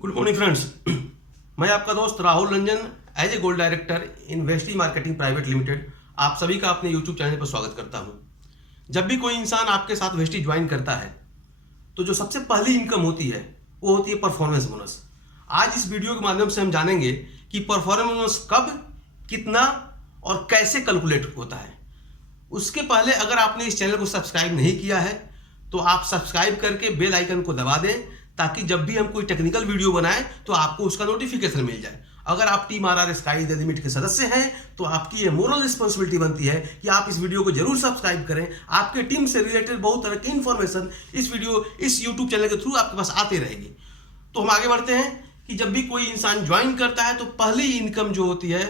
Good morning friends. मैं आपका दोस्त Rahul Ranjan as a gold director in Vestige marketing private limited आप सभी का अपने यूट्यूब चैनल पर स्वागत करता हूं। जब भी कोई इंसान आपके साथ वेस्टी ज्वाइन करता है तो जो सबसे पहली इनकम होती है वो होती है परफॉर्मेंस बोनस। आज इस वीडियो के माध्यम से हम जानेंगे कि परफॉर्मेंस बोनस कब, कितना और कैसे कैलकुलेट होता है। उसके पहले अगर आपने इस चैनल को सब्सक्राइब नहीं किया है तो आप सब्सक्राइब करके बेल आइकन को दबा दें ताकि जब भी हम कोई टेक्निकल वीडियो बनाएं तो आपको उसका नोटिफिकेशन मिल जाए। अगर आप team RR sky the limit के सदस्य हैं तो आपकी ये मोरल रिस्पॉन्सिबिलिटी बनती है कि आप इस वीडियो को जरूर सब्सक्राइब करें। आपके टीम से रिलेटेड बहुत तरह की इंफॉर्मेशन इस यूट्यूब चैनल के थ्रू आपके पास आती रहेगी। तो हम आगे बढ़ते हैं कि जब भी कोई इंसान ज्वाइन करता है तो पहली इनकम जो होती है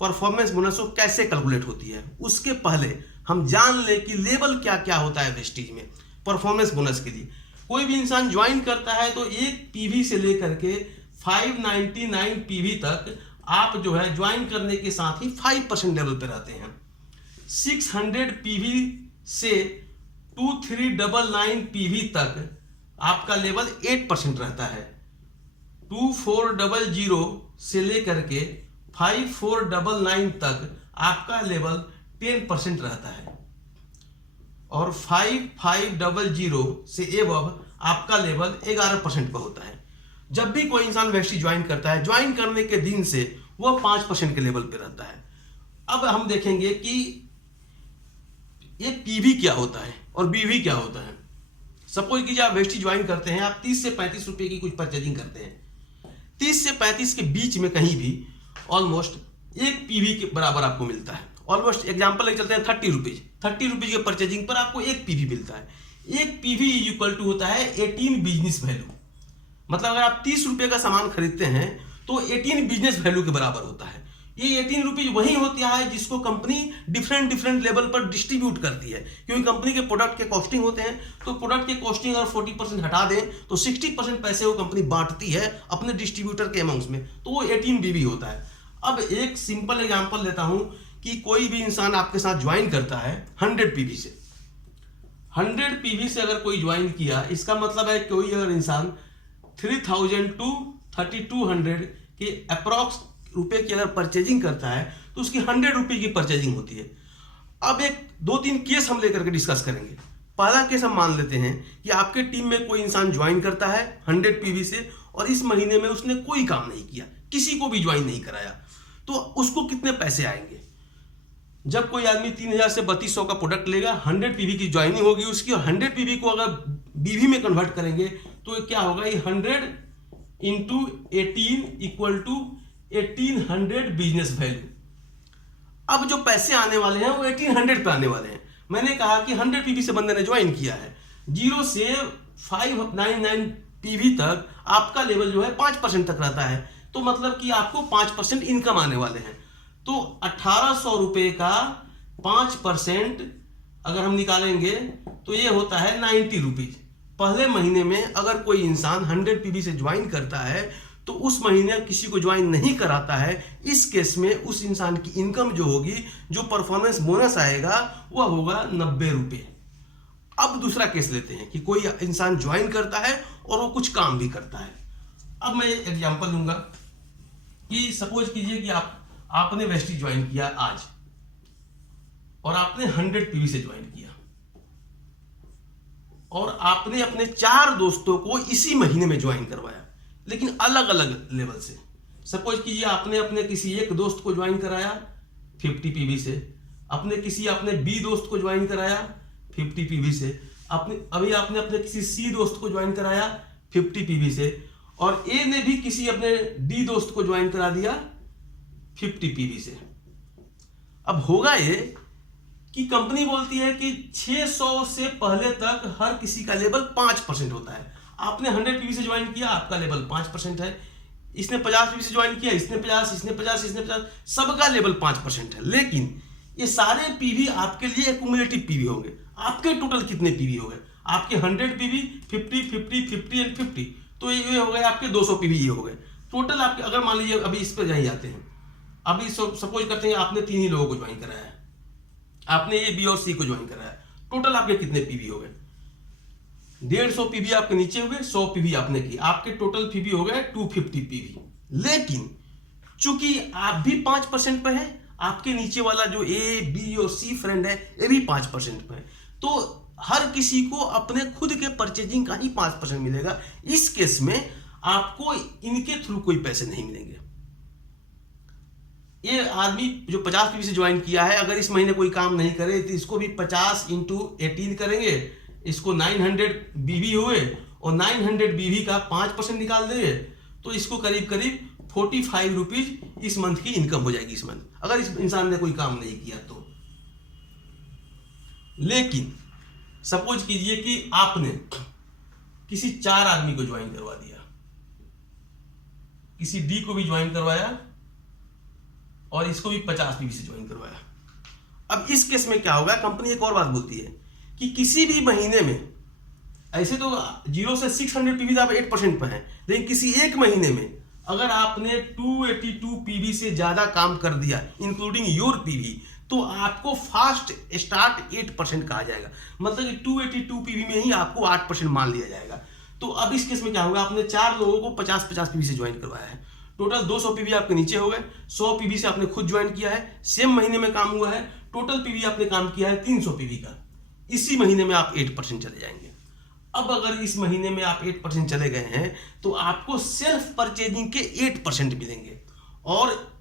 परफॉर्मेंस बोनस वो कैसे कैलकुलेट होती है। उसके पहले हम जान लें कि लेवल क्या क्या होता है वेस्टीज में परफॉर्मेंस बोनस के लिए। कोई भी इंसान ज्वाइन करता है तो 1 पीवी से लेकर के 599 पीवी तक आप जो है ज्वाइन करने के साथ ही 5% लेवल पे रहते हैं। 600 पीवी से 2399 पीवी तक आपका लेवल 8% रहता है। 2400 से लेकर के 5499 तक आपका लेवल 10% रहता है और 5500 से एबव आपका लेवल 11% का होता है। जब भी कोई इंसान वेस्टी ज्वाइन करता है, ज्वाइन करने के दिन से वह 5% के लेवल पे रहता है। अब हम देखेंगे कि ये पीवी क्या होता है और बीवी क्या होता है। सपोज कीजिए आप वेस्टी ज्वाइन करते हैं, आप 30 से 35 रुपए की कुछ परचेजिंग करते हैं। 30 से 35 के बीच में कहीं भी ऑलमोस्ट 1 पीवी के बराबर आपको मिलता है। ऑलमोस्ट एग्जाम्पल लेके चलते हैं 30 रुपीज के परचेजिंग पर आपको 1 पीवी मिलता है। 1 पीवी इक्वल टू होता है 18 बिजनेस वैल्यू। मतलब अगर आप 30 रुपए का सामान खरीदते हैं तो 18 बिजनेस वैल्यू के बराबर होता है। ये 18 रुपीज वही होता है जिसको कंपनी डिफरेंट लेवल पर डिस्ट्रीब्यूट करती है, क्योंकि कंपनी के प्रोडक्ट के कॉस्टिंग होते हैं। तो प्रोडक्ट के कॉस्टिंग अगर 40% हटा दें तो 60% पैसे वो कंपनी बांटती है अपने डिस्ट्रीब्यूटर के अमाउंट में, तो वो 18 बीवी होता है। अब एक सिंपल एग्जाम्पल लेता हूं कि कोई भी इंसान आपके साथ ज्वाइन करता है 100 पीवी से। 100 पीवी से अगर कोई ज्वाइन किया, इसका मतलब है कोई अगर इंसान 3000 टू 3200 के अप्रॉक्स रुपए की अगर परचेजिंग करता है तो उसकी 100 रुपए की परचेजिंग होती है। अब एक 2-3 केस हम लेकर के डिस्कस करेंगे। पहला केस हम मान लेते हैं कि आपके टीम में कोई इंसान ज्वाइन करता है 100 पीवी से और इस महीने में उसने कोई काम नहीं किया, किसी को भी ज्वाइन नहीं कराया, तो उसको कितने पैसे आएंगे। जब कोई आदमी 3000 से 3200 का प्रोडक्ट लेगा, 100 पीवी की ज्वाइनिंग होगी उसकी, और 100 पीवी को अगर बीवी में कन्वर्ट करेंगे तो क्या होगा, ये 100 into 18 equal to 1800 business value. अब जो पैसे आने वाले हैं वो 1800 पे आने वाले हैं। मैंने कहा कि 100 पीवी से बंदे ने ज्वाइन किया है, 0 से 599 पीवी तक आपका लेवल जो है 5% तक रहता है, तो मतलब कि आपको 5% इनकम आने वाले हैं। तो 1800 रुपए का 5% अगर हम निकालेंगे तो ये होता है 90 रुपीज। पहले महीने में अगर कोई इंसान 100 पीवी से ज्वाइन करता है तो उस महीने किसी को ज्वाइन नहीं कराता है, इस केस में उस इंसान की इनकम जो होगी, जो परफॉर्मेंस बोनस आएगा वह होगा 90 रुपये। अब दूसरा केस लेते हैं कि कोई इंसान ज्वाइन करता है और वो कुछ काम भी करता है। अब मैं एग्जांपल दूंगा कि सपोज कीजिए कि आपने वेस्टी ज्वाइन किया आज और आपने 100 पीवी से ज्वाइन किया और आपने अपने 4 दोस्तों को इसी महीने में ज्वाइन करवाया, लेकिन अलग अलग लेवल से। सपोज कीजिए आपने अपने किसी एक दोस्त को ज्वाइन कराया 50 पीवी से, अपने बी दोस्त को ज्वाइन कराया 50 पीवी से, अभी आपने अपने किसी सी दोस्त को ज्वाइन कराया 50 पीवी से, और ए ने भी किसी अपने डी दोस्त को ज्वाइन करा दिया 50 पीवी से। अब होगा ये कि कंपनी बोलती है कि 600 से पहले तक हर किसी का लेवल 5% होता है। आपने 100 पीवी से ज्वाइन किया, आपका लेवल 5% है। इसने 50 पीवी से ज्वाइन किया, इसने 50, इसने 50, इसने 50, सबका लेवल 5% है। लेकिन ये सारे पीवी आपके लिए एक्यूमुलेटिव पीवी होंगे। आपके टोटल कितने पीवी हो गए, आपके 100 पीवी 50 50 50 एंड 50, तो ये हो गए आपके 200 पीवी ये हो गए टोटल आपके। अगर मान लीजिए अभी इस पर जाए जाते हैं, अभी सपोज करते हैं आपने 3 ही लोगों को ज्वाइन कराया है, आपने ए बी और सी को ज्वाइन कराया, टोटल आपके कितने पीवी हो गए। 150 पीवी आपके नीचे हुए, 100 पीवी आपने की, आपके टोटल पीवी हो गए 250 पीवी। लेकिन चूंकि आप भी 5% पे है, आपके नीचे वाला जो ए बी और सी फ्रेंड है ये भी 5% पे है, तो हर किसी को अपने खुद के परचेजिंग का ही 5% मिलेगा। इस केस में आपको इनके थ्रू कोई पैसे नहीं मिलेंगे। ये आदमी जो 50 पीवी से ज्वाइन किया है, अगर इस महीने कोई काम नहीं करे तो इसको भी 50 इंटू 18 करेंगे, इसको 900 बीवी हुए और 900 बीवी का 5% निकाल देंगे, तो इसको करीब करीब 45 रुपीज इस मंथ की इनकम हो जाएगी इस मंथ, अगर इस इंसान ने कोई काम नहीं किया तो। लेकिन सपोज कीजिए कि आपने किसी 4 आदमी को ज्वाइन करवा दिया, किसी डी को भी ज्वाइन करवाया और इसको भी 50 पीवी से ज्वाइन करवाया। अब इस केस में क्या होगा, कंपनी एक और बात बोलती है कि किसी भी महीने में, ऐसे तो 0 से 600 पीवी आप 8% पर है, लेकिन किसी एक महीने में अगर आपने 282 पीवी से ज्यादा काम कर दिया इंक्लूडिंग योर पीवी, तो आपको फास्ट स्टार्ट 8% कहा जाएगा। मतलब कि 282 पीवी में ही आपको 8% मान लिया जाएगा। तो अब इस केस में क्या होगा, आपने 4 लोगों को 50-50 पीवी से ज्वाइन करवाया है, टोटल 200 पीवी आपके नीचे हो गए, 100 पीवी से आपने खुद ज्वाइन किया है, सेम महीने में काम हुआ है, टोटल पीवी आपने काम किया है 300 पीवी का, इसी महीने में आप 8% चले जाएंगे। अब अगर इस महीने में आप 8% चले गए हैं तो आपको सेल्फ परचेजिंग के 8% मिलेंगे, और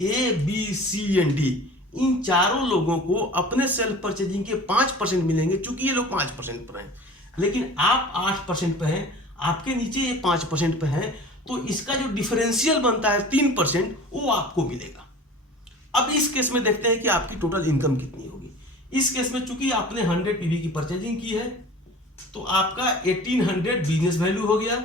A B C and D इन चारों लोगों को अपने सेल्फ परचेजिंग के 5% मिलेंगे, चूंकि ये लोग 5% पर हैं, लेकिन आप 8% पे हैं, आपके नीचे ये 5% पे हैं, तो इसका जो डिफरेंशियल बनता है 3% वो आपको मिलेगा। अब इस केस में देखते हैं कि आपकी टोटल इनकम कितनी होगी। इस केस में चूंकि आपने 100 पीवी की परचेजिंग की है, तो आपका 1800 बिजनेस वैल्यू हो गया,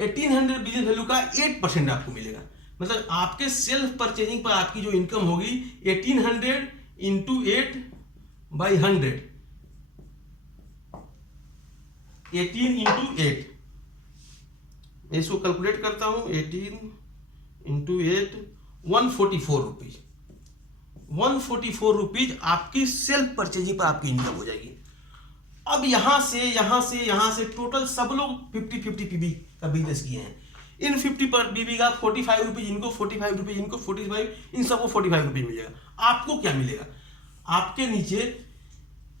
1800 बिजनेस वैल्यू का 8% आपको मिलेगा। मतलब आपके सेल्फ परचेजिंग पर आपकी जो इनकम होगी 1800 इंटू 8/100, 18 इंटू 8, इसको कैलकुलेट करता हूं, 18 इंटू 8, 144 रुपीज, 144 रुपीज आपकी सेल्फ परचेजिंग पर आपकी इनकम हो जाएगी। अब यहां से टोटल सब लोग 50-50 पीवी का बिजनेस किए हैं। इन 50 पर पीवी का 45 रुपीज इनको, 45 रुपीज इनको, 45 इन सबको 45 रुपीज मिलेगा। आपको क्या मिलेगा, आपके नीचे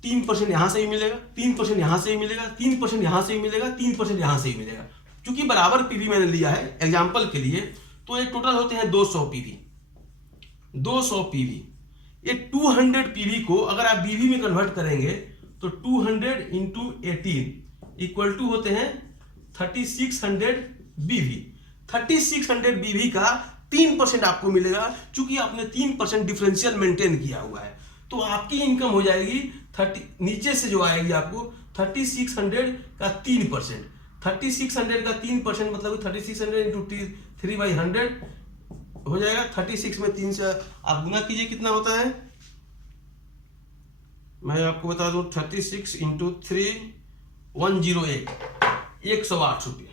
3% यहां से ही मिलेगा, 3% यहां से ही मिलेगा, 3% यहां से ही मिलेगा, 3% यहां से ही मिलेगा। क्योंकि बराबर पीवी मैंने लिया है एग्जाम्पल के लिए, तो ये टोटल होते हैं 200 पीवी। 200 पीवी, ये 200 पीवी को अगर आप बीवी में कन्वर्ट करेंगे तो 200 इंटू 18 इक्वल टू होते हैं 3600 बीवी। 3600 बीवी का 3% आपको मिलेगा, चूंकि आपने 3% डिफरेंशियल मेंटेन किया हुआ है, तो आपकी इनकम हो जाएगी 30, नीचे से जो आएगी आपको 3600 का 3%, 3600 का 3% मतलब 3600 इंटू 3/100 हो जाएगा। 36 में 3 से आप गुना कीजिए, कितना होता है, मैं आपको बता दूं, 36 इंटू 3, 108, 108 रुपये।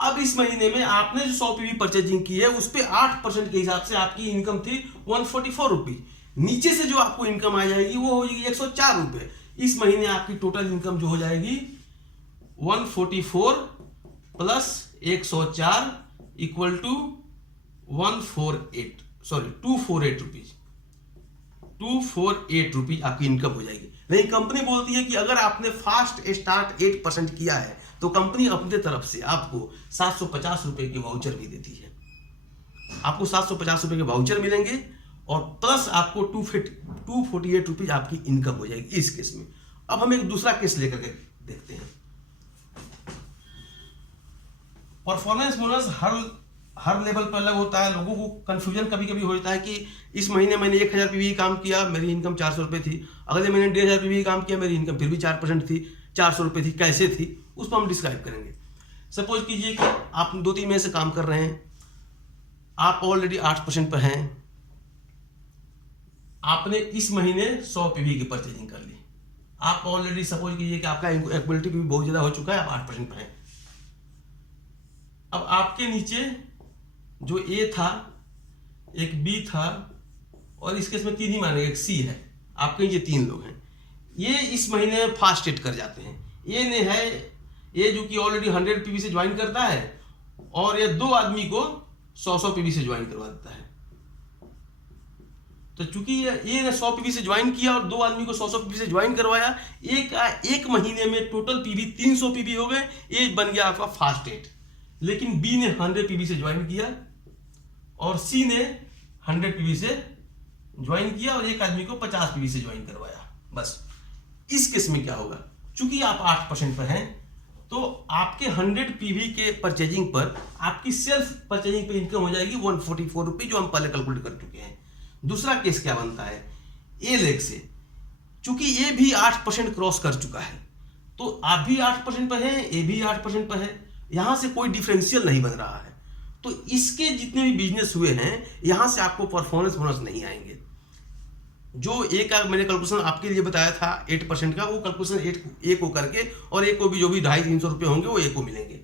अब इस महीने में आपने जो 100 पीवी परचेजिंग की है उस पे 8% के हिसाब से आपकी इनकम थी 144 रुपीज। नीचे से जो आपको इनकम आ जाएगी वो हो जाएगी 104 रुपये। इस महीने आपकी टोटल इनकम जो हो जाएगी 144 plus 104 equal to 248 rupees. 248 rupees आपकी इनकम हो जाएगी। नहीं, कंपनी बोलती है कि अगर आपने फास्ट स्टार्ट 8% किया है तो कंपनी अपने तरफ से आपको 750 रुपए के वाउचर भी देती है। आपको 750 रुपए के वाउचर मिलेंगे और प्लस आपको 248 रुपीज आपकी इनकम हो जाएगी इस केस में। अब हम एक दूसरा केस लेकर के देखते हैं। परफॉर्मेंस बोनस हर लेवल पर अलग होता है। लोगों को कंफ्यूजन कभी कभी हो जाता है कि इस महीने मैंने 1000 पीवी काम किया, मेरी इनकम 400 रुपये थी, अगले महीने 1500 पीवी काम किया, मेरी इनकम फिर भी 4% थी, 400 रुपये थी, कैसे थी उस पर हम डिस्क्राइब करेंगे। सपोज कीजिए कि आप 2-3 महीने से काम कर रहे हैं, आप ऑलरेडी 8% पर हैं, आपने इस महीने 100 पीवी की परचेजिंग कर ली, आप ऑलरेडी सपोज कीजिए कि आपका इक्विलिटी भी बहुत ज़्यादा हो चुका है, आप 8% पर हैं। अब आपके नीचे जो ए था, एक बी था और इस केस में 3 ही मानेंगे, एक सी है, आपके नीचे 3 लोग हैं। ये इस महीने में फास्ट एड कर जाते हैं। ये ने है, ये जो कि ऑलरेडी 100 पीवी से ज्वाइन करता है और ये 2 आदमी को 100 पीवी से ज्वाइन करवा देता है। तो चूंकि ये ने 100 पीवी से ज्वाइन किया और 2 आदमी को 100 पीवी से ज्वाइन करवाया, एक महीने में टोटल पीवी 300 पीवी हो गए। ये बन गया आपका फास्ट एड। लेकिन बी ने 100 पीवी से ज्वाइन किया और सी ने 100 पीवी से ज्वाइन किया और एक आदमी को 50 पीवी से ज्वाइन करवाया। बस इस केस में क्या होगा, चूंकि आप 8% पर हैं तो आपके 100 पीवी के परचेजिंग पर आपकी सेल्फ परचेजिंग पे इनकम हो जाएगी 144 रुपये, जो हम पहले कैलकुलेट कर चुके हैं। दूसरा केस क्या बनता है, ए लेग से, चूंकि ये भी 8% क्रॉस कर चुका है तो आप भी 8% पर हैं, ए भी 8% पर है, यहां से कोई डिफरेंशियल नहीं बन रहा है। तो इसके जितने भी बिजनेस हुए हैं यहां से आपको परफॉर्मेंस बोनस नहीं आएंगे। जो ए का मैंने कैलकुलेशन आपके लिए बताया था 8% का, वो कैलकुलेशन ए को करके और ए को भी जो भी 250-300 रुपये होंगे वो ए को मिलेंगे।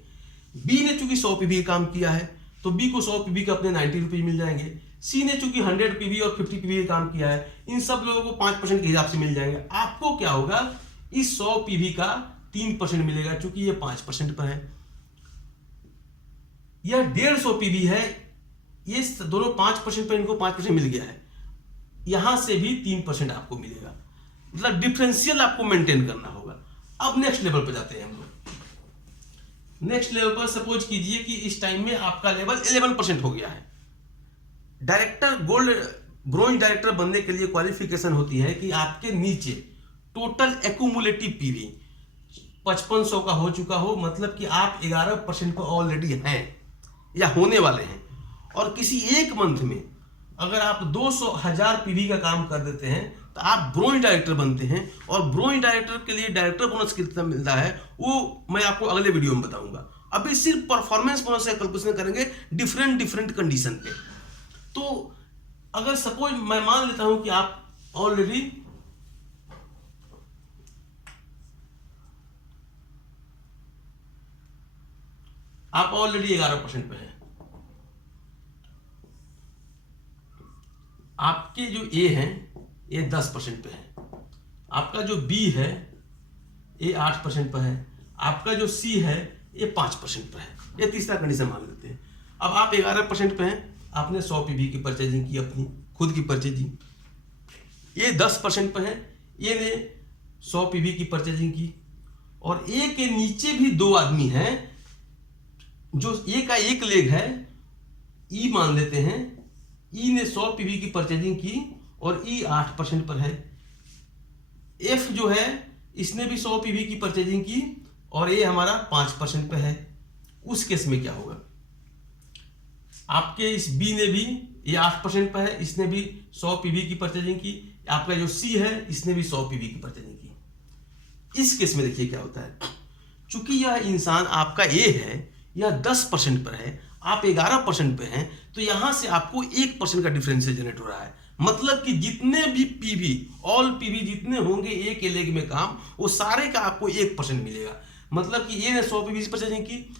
बी ने चूंकि 100 पीवी काम किया है तो बी को 100 पीवी के अपने 90 रुपये मिल जाएंगे। सी ने चूंकि 100 पीवी और 50 पीवी का काम किया है, इन सब लोगों को 5% के हिसाब से मिल जाएंगे। आपको क्या होगा, इस 100 पीवी का 3% मिलेगा, चूंकि ये 5% पर है। यह 150 पीवी है, ये दोनों 5% पर, इनको 5% मिल गया है, यहां से भी 3% आपको मिलेगा। मतलब डिफरेंशियल आपको मेंटेन करना होगा। अब नेक्स्ट लेवल पर जाते हैं हम लोग। नेक्स्ट लेवल पर सपोज कीजिए कि इस टाइम में आपका लेवल 11% हो गया है। डायरेक्टर गोल्ड ब्रोंज डायरेक्टर बनने के लिए क्वालिफिकेशन होती है कि आपके नीचे टोटल एक्यूमुलेटिव पीवी 5500 का हो चुका हो, मतलब कि आप 11% पर ऑलरेडी हैं या होने वाले हैं। और किसी एक मंथ में अगर आप 200,000 पीवी का काम कर देते हैं तो आप ब्रोंज डायरेक्टर बनते हैं। और ब्रोंज डायरेक्टर के लिए डायरेक्टर बोनस कितना मिलता है वो मैं आपको अगले वीडियो में बताऊंगा। अभी सिर्फ परफॉर्मेंस बोनस का कैलकुलेशन करेंगे डिफरेंट कंडीशन पे। तो अगर सपोज मैं मान लेता हूं कि आप ऑलरेडी आप ऑलरेडी 11% पे हैं, आपके जो ए हैं ये 10% पे है, आपका जो बी है ये 8% पर है, आपका जो सी है ये 5% पर है। ये तीसरा कंडीशन मान लेते हैं। अब आप 11% पे हैं, आपने 100 पीवी की परचेजिंग की, अपनी खुद की परचेजिंग। ये 10% पे है, ये ने 100 पीवी की परचेजिंग की। और ए के नीचे भी 2 आदमी हैं, जो ए का एक लेग है, ई मान लेते हैं, ई ने 100 पीवी की परचेजिंग की और ई 8% पर है। एफ जो है इसने भी 100 पीवी की परचेजिंग की और ये हमारा 5% पे है। उस केस में क्या होगा, आपके इस बी ने भी, ये 8% पे है, इसने भी 100 पीवी की परचेजिंग की। आपका जो सी है इसने भी 100 पीवी की परचेजिंग की। इस केस में देखिए क्या होता है, चूंकि यह इंसान आपका ए है, यह 10% पर है, आप 11% पे हैं, तो यहां से आपको 1% का डिफरेंशियल जनरेट हो रहा है। मतलब कि जितने भी पीवी, ऑल पीवी जितने होंगे ए के लेग में काम, वो सारे का आपको 1% मिलेगा। मतलब कि ए ने 100 पीवी परचेजिंग की,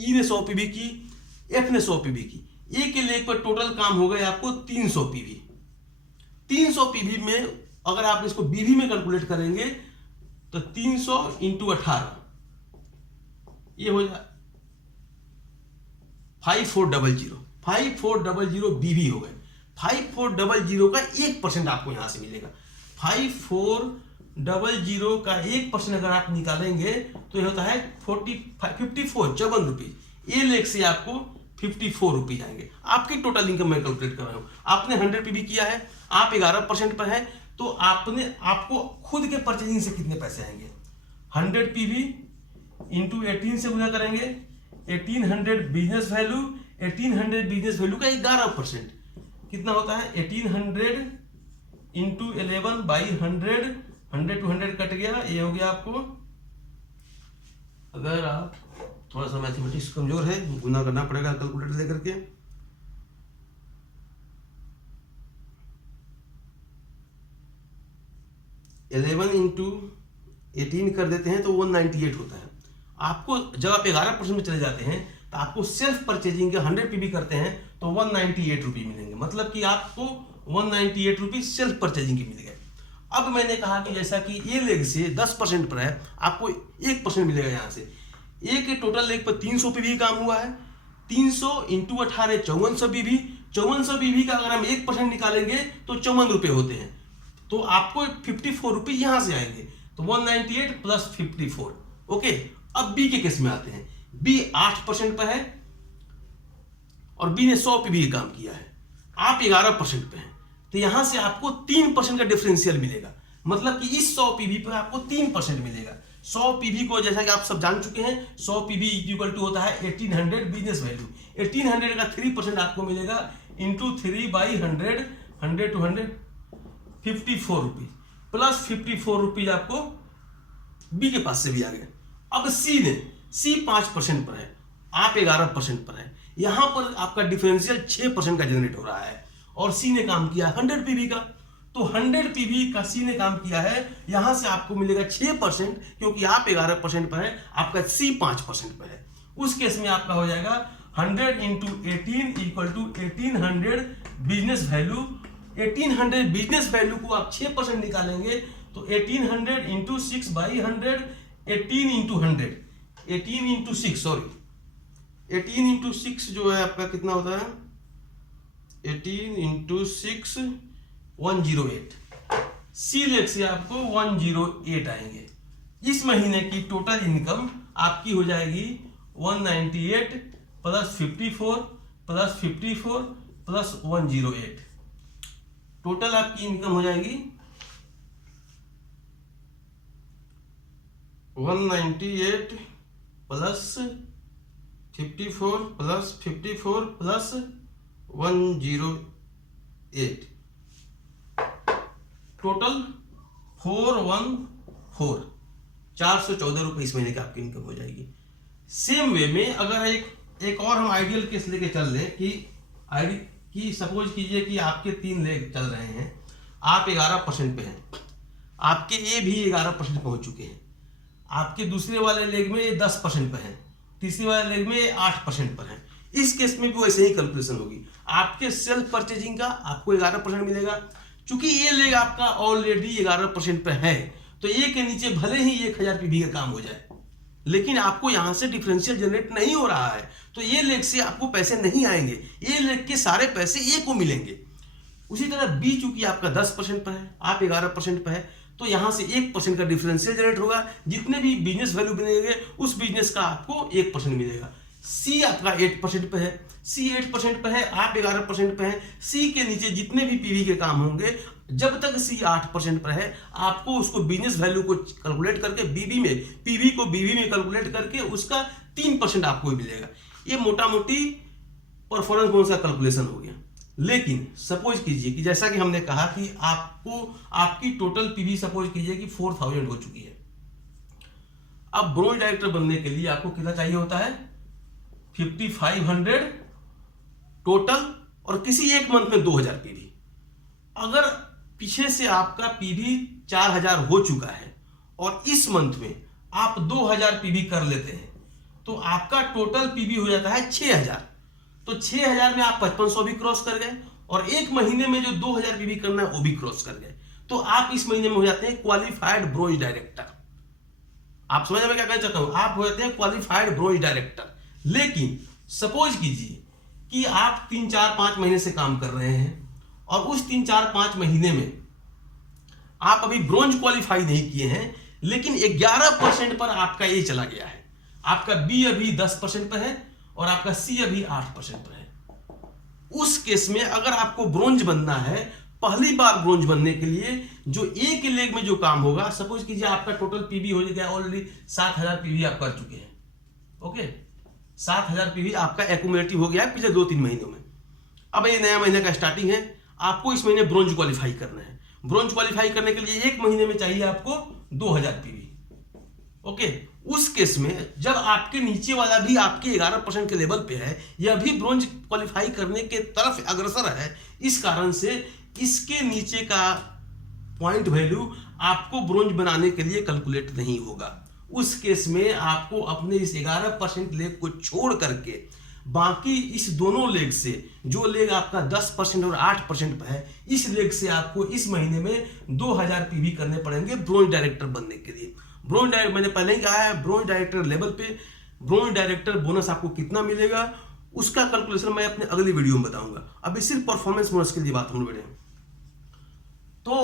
ई ने 100 पीवी की, एफ ने 100 पीवी की, ए के लेग पर टोटल काम हो गए आपको 300 पीवी। 300 पीवी में अगर आप इसको बीवी में कैलकुलेट करेंगे तो 300 × 18 ये हो जाए 5400 बीवी हो गए। 5400 का 1% आपको यहां से मिलेगा। 5400 का 1% अगर आप निकालेंगे तो यह होता है 54 रुपीज। ए लेग से आपको 54 रुपीज आएंगे। आपकी टोटल इनकम मैं कैलकुलेट कर रहा हूं। आपने 100 पीवी किया है, आप 11% पर है, तो आपको खुद के परचेजिंग से कितने पैसे आएंगे। 100 पीवी इंटू 18 से गुना करेंगे, 1800 बिजनेस वैल्यू, 1800 बिजनेस वैल्यू का 11% कितना होता है, 1800 इंटू 11 बाई 100, 100 to 100 कट गया, ये हो गया आपको। अगर आप थोड़ा सा मैथमेटिक्स कमजोर है, गुना करना पड़ेगा कैलकुलेटर लेकर के। इलेवन इंटू 18 कर देते हैं तो 198 होता है। आपको जब आप 11% में चले जाते हैं तो आपको सेल्फ परचेजिंग के 100 पीवी करते हैं तो 198 रुपये मिलेंगे। मतलब कि आपको 198 रुपये सेल्फ परचेजिंग के मिल गए। अब मैंने कहा कि जैसा कि ये लेग से 10% पर है, आपको 1% मिलेगा यहाँ से। ए के टोटल लेग पर 300 पीवी काम हुआ है, 300 इंटू 18 5400 पीवी। 5400 पीवी का अगर हम 1% निकालेंगे तो 54 रुपये होते हैं, तो आपको 54 रुपये यहाँ से आएंगे, तो 198 प्लस 54। ओके, अब बी के केस में आते हैं। बी 8% पर है और बी ने 100 पीवी काम किया है, आप 11% पे हैं, तो यहां से आपको 3% का डिफरेंशियल मिलेगा। मतलब कि इस 100 पीवी पे आपको 3% मिलेगा। 100 पीवी को जैसा कि आप सब जान चुके हैं, 100 पीवी इक्वल टू होता है 1800 बिजनेस वैल्यू। 1800 का 3% आपको मिलेगा into 3/100, 100 to 100 54 rupees plus 54 rupees आपको बी के पास से भी आ गए। अब सी 5% पर है, आप 11% पर है, यहां पर आपका डिफरेंशियल 6% का जनरेट हो रहा है और सी ने काम किया 100 पीवी का, तो 100 पीवी का सी ने काम किया है, यहां से आपको मिलेगा 6%, क्योंकि आप 11% पर है, आपका सी 5% पर है। उस केस में आपका हो जाएगा 100 into 18 equal to 1800 business value. 1800 business value को आप 6% निकालेंगे तो 1800 into 6/100, 18 into 100, 18 into 6 sorry 18 into 6 जो है आपका कितना होता है, 18 इंटू 6 108। सी लेग से आपको 108 आएंगे। इस महीने की टोटल इनकम आपकी हो जाएगी 198 प्लस 54 प्लस 54 प्लस 108। टोटल आपकी इनकम हो जाएगी 198 प्लस 54 प्लस 54 प्लस 108, टोटल 414, 414 रुपये इस महीने की आपकी इनकम हो जाएगी। सेम वे में अगर एक और हम आइडियल केस लेके चल लें कि सपोज कीजिए कि आपके 3 लेग चल रहे हैं, आप 11% पे हैं, आपके ए भी 11% पहुंच चुके हैं, आपके दूसरे वाले लेग में 10% पे हैं, तीसरे वाले लेग में 8% पर है। इस केस में भी वैसे ही कैलकुलेशन होगी। आपके सेल्फ परचेजिंग का आपको 11% मिलेगा। चूंकि ये लेग आपका ऑलरेडी 11% पे है, तो ए के नीचे भले ही 1000 पीवी का काम हो जाए, लेकिन आपको यहां से डिफरेंशियल जनरेट नहीं हो रहा है, तो ये लेग से आपको पैसे नहीं आएंगे, ये लेग के सारे पैसे ए को मिलेंगे। उसी तरह बी चूंकि आपका 10% पर है, आप 11% पर है, तो यहां से 1% का डिफरेंशियल जनरेट होगा। जितने भी बिजनेस वैल्यू बनेंगे उस बिजनेस का आपको 1% मिलेगा। सी आपका 8% पे है, सी 8% पे है, आप 11% पे है। सी के नीचे जितने भी पीवी के काम होंगे, जब तक सी 8% पर है, आपको उसको बिजनेस वैल्यू को कैलकुलेट करके बीबी में, पीवी को बीबी में कैलकुलेट करके उसका 3% आपको मिलेगा। ये मोटा मोटी परफॉर्मेंस बोनस का कैलकुलेशन हो गया। लेकिन सपोज कीजिए कि जैसा कि हमने कहा कि आपको आपकी टोटल पीवी सपोज कीजिए कि 4000 हो चुकी है। अब ब्रोंज डायरेक्टर बनने के लिए आपको कितना चाहिए होता है, 5500 टोटल, और किसी एक मंथ में 2000 पीवी। अगर पीछे से आपका पीवी 4000 हो चुका है और इस मंथ में आप 2000 पीवी कर लेते हैं, तो आपका टोटल पीवी हो जाता है 6000। तो 6000 में आप 5500 भी क्रॉस कर गए, और एक महीने में जो 2000 पीवी करना है वो भी क्रॉस कर गए, तो आप इस महीने में हो जाते हैं क्वालिफाइड ब्रोंज डायरेक्टर। आप समझ में क्या कहना चाहता हूं, आप हो जाते हैं क्वालिफाइड ब्रोंज डायरेक्टर। लेकिन सपोज कीजिए कि आप 3, 4, 5 महीने से काम कर रहे हैं, और उस 3, 4, 5 महीने में आप अभी ब्रोंज क्वालिफाई नहीं किए हैं, लेकिन 11% पर आपका ए चला गया है, आपका बी अभी 10% पर है और आपका सी अभी 8% पर है। उस केस में अगर आपको ब्रोंज बनना है, पहली बार ब्रोंज बनने के लिए जो ए के लेग में जो काम होगा, सपोज कीजिए आपका टोटल पीवी हो गया ऑलरेडी 7000 पीवी आप कर चुके हैं। ओके, 7000 पीवी आपका एक्यूमुलेटिव हो गया है पिछले 2-3 महीनों में। अब ये नया महीने का स्टार्टिंग है, आपको इस महीने ब्रोंज क्वालिफाई करना है। ब्रोंज क्वालिफाई करने के लिए एक महीने में चाहिए आपको 2000 पीवी। ओके, उस केस में जब आपके नीचे वाला भी आपके 11% के लेवल पे है, यह भी ब्रोंज क्वालिफाई करने के तरफ अग्रसर है, इस कारण से इसके नीचे का पॉइंट वैल्यू आपको ब्रोंज बनाने के लिए कैलकुलेट नहीं होगा। उस केस में आपको अपने इस 11% लेग को छोड़ करके बाकी इस दोनों लेग से, जो लेग आपका 10% और 8% पर है, इस लेग से आपको इस महीने में 2000 पीवी करने पड़ेंगे ब्रोंज डायरेक्टर बनने के लिए। ब्रोंज डायरेक्टर मैंने पहले ही कहा है, ब्रोंज डायरेक्टर लेवल पे ब्रोंज डायरेक्टर बोनस आपको कितना मिलेगा उसका कैलकुलेशन मैं अपने अगली वीडियो में बताऊंगा। अभी सिर्फ परफॉर्मेंस बोनस के लिए बात हम लोग। तो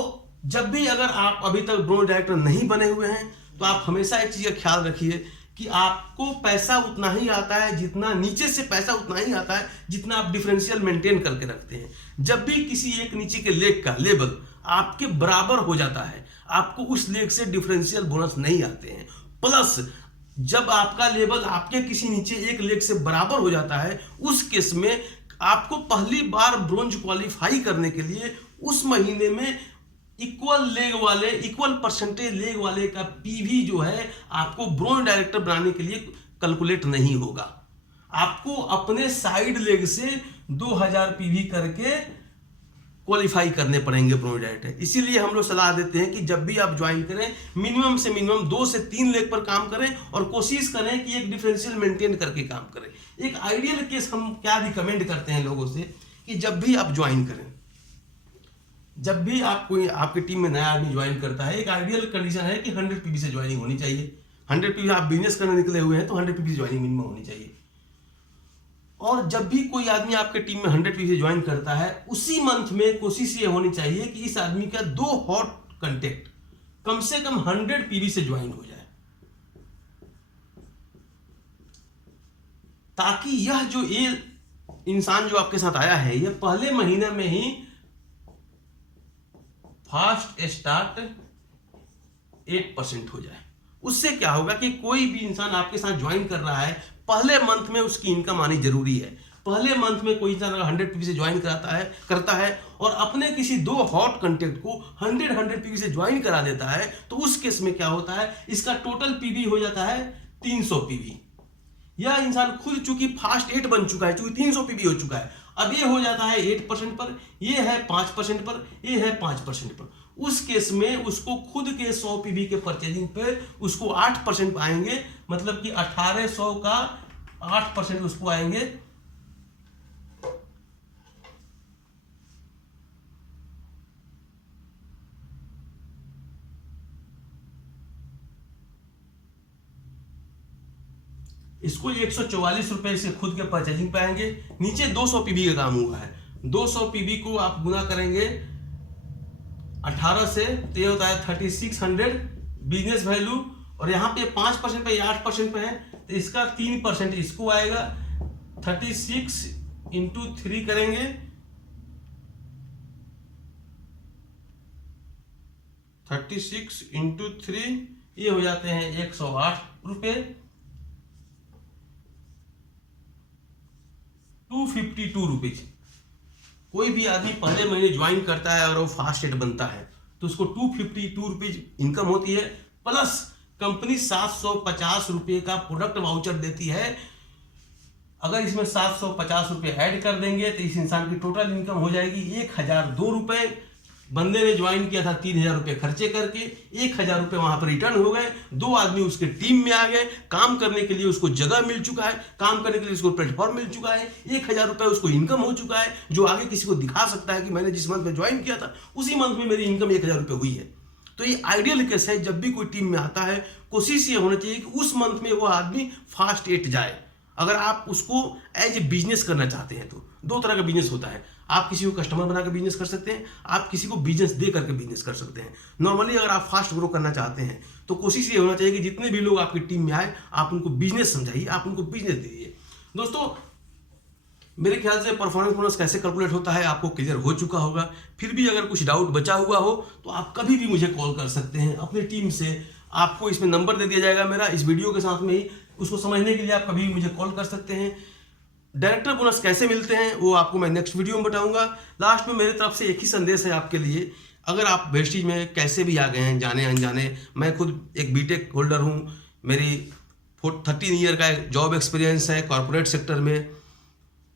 जब भी अगर आप अभी तक ब्रोंज डायरेक्टर नहीं बने हुए हैं तो आप हमेशा एक चीज का ख्याल रखिए कि आपको पैसा उतना ही आता है जितना नीचे से पैसा उतना ही आता है जितना आप डिफरेंशियल मेंटेन करके रखते हैं। जब भी किसी एक नीचे के लेग का लेवल आपके बराबर हो जाता है, आपको उस लेग से डिफरेंशियल बोनस नहीं आते हैं। प्लस जब आपका लेवल आपके किसी नीचे एक लेग से बराबर हो जाता है, उस केस में आपको पहली बार ब्रोंज क्वालिफाई करने के लिए उस महीने में इक्वल परसेंटेज लेग वाले का पीवी जो है आपको ब्रोंज डायरेक्टर बनाने के लिए कैलकुलेट नहीं होगा। आपको अपने साइड लेग से 2000 पीवी करके क्वालिफाई करने पड़ेंगे ब्रोंज डायरेक्टर। इसीलिए हम लोग सलाह देते हैं कि जब भी आप ज्वाइन करें मिनिमम से मिनिमम 2 से 3 लेग पर काम करें और कोशिश करें कि एक डिफरेंशियल मेंटेन करके काम करें। एक आइडियल केस हम क्या रिकमेंड करते हैं लोगों से कि जब भी आप ज्वाइन करें, जब भी आप कोई आपकी टीम में नया आदमी ज्वाइन करता है, एक आइडियल कंडीशन है कि 100 पीवी से ज्वाइनिंग होनी चाहिए। 100 पीवी आप बिजनेस करने निकले हुए हैं तो 100 पीवी से ज्वाइनिंग मिनिमम होनी चाहिए। और जब भी कोई आदमी आपके टीम में 100 पीवी से ज्वाइन करता है, उसी मंथ में कोशिश ये होनी चाहिए कि इस आदमी का 2 हॉट कांटेक्ट कम से कम 100 पीवी से ज्वाइन हो जाए, ताकि यह जो ये इंसान जो आपके साथ आया है यह पहले महीने में ही फास्ट स्टार्ट 8% हो जाए। उससे क्या होगा कि कोई भी इंसान आपके साथ ज्वाइन कर रहा है, पहले मंथ में उसकी इनकम आनी जरूरी है। पहले मंथ में कोई इंसान अगर 100 पीवी से ज्वाइन करता है और अपने किसी 2 हॉट कंटेक्ट को 100 पीवी से ज्वाइन करा देता है, तो उस केस में क्या होता है, इसका टोटल पीवी हो जाता है 300 पीवी। यह इंसान खुद चूंकि फास्ट 8 बन चुका है, चूंकि 300 पीवी हो चुका है, अब ये हो जाता है 8% पर, ये है 5% पर, ये है 5% पर। उस केस में उसको खुद के 100 पीवी के परचेजिंग पे उसको 8% आएंगे, मतलब कि 1800 का 8% उसको आएंगे। इसको 144 रुपए से खुद के परचेजिंग पे आएंगे। नीचे 200 पीवी का काम हुआ है, 200 पीवी को आप गुना करेंगे 18 से तो ये होता है 3600 बिजनेस वैल्यू, और यहाँ पे 5% पे 8% पे है तो इसका 3% इसको आएगा। 36 इंटू 3 करेंगे, 36 इंटू 3 ये हो जाते हैं 108 रुपये। 252 रुपीज। कोई भी आदमी पहले महीने ज्वाइन करता है और वो फास्ट एड बनता है तो उसको 252 रुपीज इनकम होती है, प्लस कंपनी 750 रुपये का प्रोडक्ट वाउचर देती है। अगर इसमें 750 रुपये ऐड कर देंगे तो इस इंसान की टोटल इनकम हो जाएगी 1002 रुपये। बंदे ने ज्वाइन किया था 3000 रुपये खर्चे करके, 1000 रुपये वहां पर रिटर्न हो गए। 2 आदमी उसके टीम में आ गए, काम करने के लिए उसको जगह मिल चुका है, काम करने के लिए उसको प्लेटफॉर्म मिल चुका है, 1000 रुपये उसको इनकम हो चुका है, जो आगे किसी को दिखा सकता है कि मैंने जिस मंथ में ज्वाइन किया था उसी मंथ में मेरी इनकम 1000 रुपये हुई है। तो ये आइडियल केस है। जब भी कोई टीम में आता है कोशिश ये होना चाहिए कि उस मंथ में वो आदमी फास्ट 8 जाए। अगर आप उसको एज ए बिजनेस करना चाहते हैं तो 2 तरह का बिजनेस होता है। आप किसी को कस्टमर बना के बिजनेस कर सकते हैं, आप किसी को बिजनेस दे करके बिजनेस कर सकते हैं। नॉर्मली अगर आप फास्ट ग्रो करना चाहते हैं तो कोशिश ये होना चाहिए कि जितने भी लोग आपकी टीम में आए आप उनको बिजनेस समझाइए, आप उनको बिजनेस दीजिए। दोस्तों मेरे ख्याल से परफॉर्मेंस बोनस कैसे कैलकुलेट होता है आपको क्लियर हो चुका होगा। फिर भी अगर कुछ डाउट बचा हुआ हो तो आप कभी भी मुझे कॉल कर सकते हैं अपनी टीम से। आपको इसमें नंबर दे दिया जाएगा मेरा, इस वीडियो के साथ में ही। उसको समझने के लिए आप कभी भी मुझे कॉल कर सकते हैं। डायरेक्टर बोनस कैसे मिलते हैं वो आपको मैं नेक्स्ट वीडियो में बताऊंगा। लास्ट में मेरी तरफ से एक ही संदेश है आपके लिए, अगर आप वेस्टीज में कैसे भी आ गए हैं जाने अनजाने, मैं खुद एक बीटेक होल्डर हूँ, मेरी 13 ईयर का जॉब एक्सपीरियंस है कॉर्पोरेट सेक्टर में,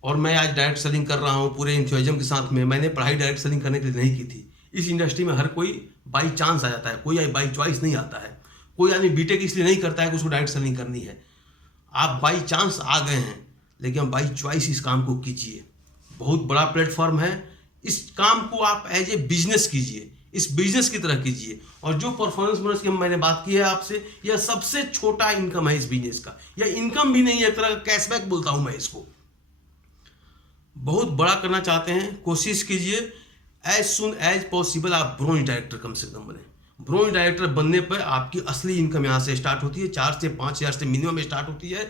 और मैं आज डायरेक्ट सेलिंग कर रहा हूँ पूरे इंथुजियाज्म के साथ में। मैंने पढ़ाई डायरेक्ट सेलिंग करने के लिए नहीं की थी। इस इंडस्ट्री में हर कोई बाई चांस आ जाता है, कोई बाई चॉइस नहीं आता है। कोई आदमी बीटेक इसलिए नहीं करता है कि उसको डायरेक्ट सेलिंग करनी है। आप बाई चांस आ गए हैं, लेकिन बाई चॉइस इस काम को कीजिए। बहुत बड़ा प्लेटफॉर्म है, इस काम को आप एज ए बिजनेस कीजिए, इस बिजनेस की तरह कीजिए। और जो परफॉर्मेंस बोनस की मैंने बात की है आपसे, यह सबसे छोटा इनकम है इस बिजनेस का। यह इनकम भी नहीं है, एक तरह का कैशबैक बोलता हूं मैं इसको। बहुत बड़ा करना चाहते हैं, कोशिश कीजिए एज सुन एज पॉसिबल आप ब्रोंज डायरेक्टर कम से कम बने। ब्रोंज डायरेक्टर बनने पर आपकी असली इनकम यहाँ से स्टार्ट होती है, 4 से 5 हज़ार से मिनिमम स्टार्ट होती है।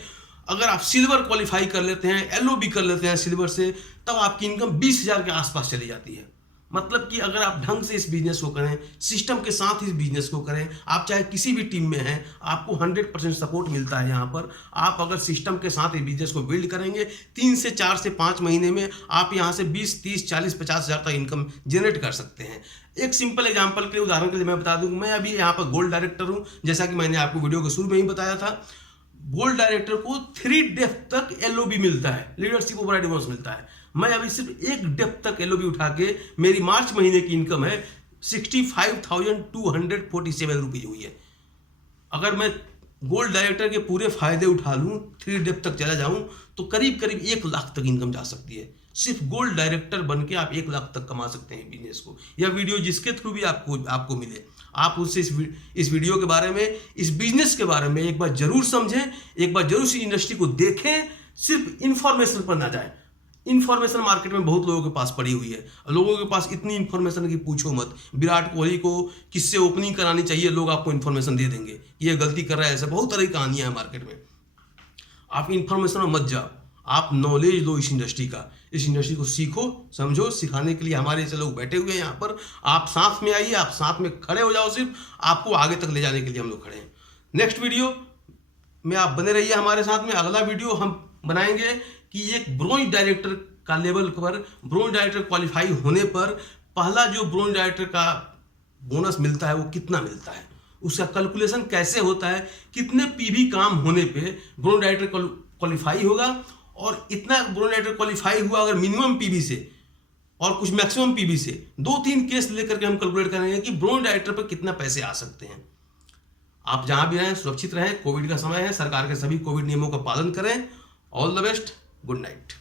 अगर आप सिल्वर क्वालिफाई कर लेते हैं, LOB कर लेते हैं सिल्वर से, तब आपकी इनकम 20,000 के आसपास चली जाती है। मतलब कि अगर आप ढंग से इस बिजनेस को करें, सिस्टम के साथ इस बिजनेस को करें, आप चाहे किसी भी टीम में हैं, आपको 100% सपोर्ट मिलता है यहाँ पर। आप अगर सिस्टम के साथ इस बिजनेस को बिल्ड करेंगे, 3 से 4 से 5 महीने में आप यहाँ से 20, 30, 40, 50 हज़ार तक इनकम जनरेट कर सकते हैं। एक सिंपल एग्जाम्पल के उदाहरण के लिए मैं बता दूं, मैं अभी यहाँ पर गोल्ड डायरेक्टर हूँ, जैसा कि मैंने आपको वीडियो के शुरू में ही बताया था। गोल्ड डायरेक्टर को 3 डेप्थ तक LOB मिलता है, लीडरशिप ओवर एडवांस मिलता है। मैं अभी सिर्फ 1 डेप्थ तक LOB उठा के मेरी मार्च महीने की इनकम है 65,247 रुपीज हुई है। अगर मैं गोल्ड डायरेक्टर के पूरे फायदे उठा लूँ, 3 डेप्थ तक चला जाऊँ, तो करीब करीब 1 लाख तक इनकम जा सकती है। सिर्फ गोल्ड डायरेक्टर बन के आप 1 लाख तक कमा सकते हैं बिजनेस को। यह वीडियो जिसके थ्रू भी आपको मिले, आप उससे इस वीडियो के बारे में, इस बिजनेस के बारे में एक बार जरूर समझें, एक बार जरूर इस इंडस्ट्री को देखें। सिर्फ इंफॉर्मेशन पर ना जाए। इंफॉर्मेशन मार्केट में बहुत लोगों के पास पड़ी हुई है, लोगों के पास इतनी इंफॉर्मेशन की पूछो मत। विराट कोहली को किससे ओपनिंग करानी चाहिए, लोग आपको इंफॉर्मेशन दे देंगे, ये गलती कर रहा है, ऐसा बहुत तरह की कहानियां हैं मार्केट में। आप इंफॉर्मेशन में मत जाओ, आप नॉलेज लो इस इंडस्ट्री का, इस इंडस्ट्री को सीखो, समझो। सिखाने के लिए हमारे जैसे लोग बैठे हुए हैं यहाँ पर। आप साथ में आइए, आप साथ में खड़े हो जाओ, सिर्फ आपको आगे तक ले जाने के लिए हम लोग खड़े हैं। नेक्स्ट वीडियो में आप बने रहिए हमारे साथ में। अगला वीडियो हम बनाएंगे कि एक ब्रोंज डायरेक्टर का लेवल पर, ब्रोंज डायरेक्टर क्वालिफाई होने पर पहला जो ब्रोंज डायरेक्टर का बोनस मिलता है वो कितना मिलता है, उसका कैलकुलेशन कैसे होता है, कितने PV काम होने पे ब्रोंज डायरेक्टर क्वालिफाई होगा, और इतना ब्रोंज डायरेक्टर क्वालिफाई हुआ अगर मिनिमम PV से और कुछ मैक्सिमम PV से, 2-3 केस लेकर के हम कैलकुलेट करेंगे कि ब्रोंज डायरेक्टर पर कितना पैसे आ सकते हैं। आप जहां भी रहें सुरक्षित रहें, कोविड का समय है, सरकार के सभी कोविड नियमों का पालन करें। All the best, good night.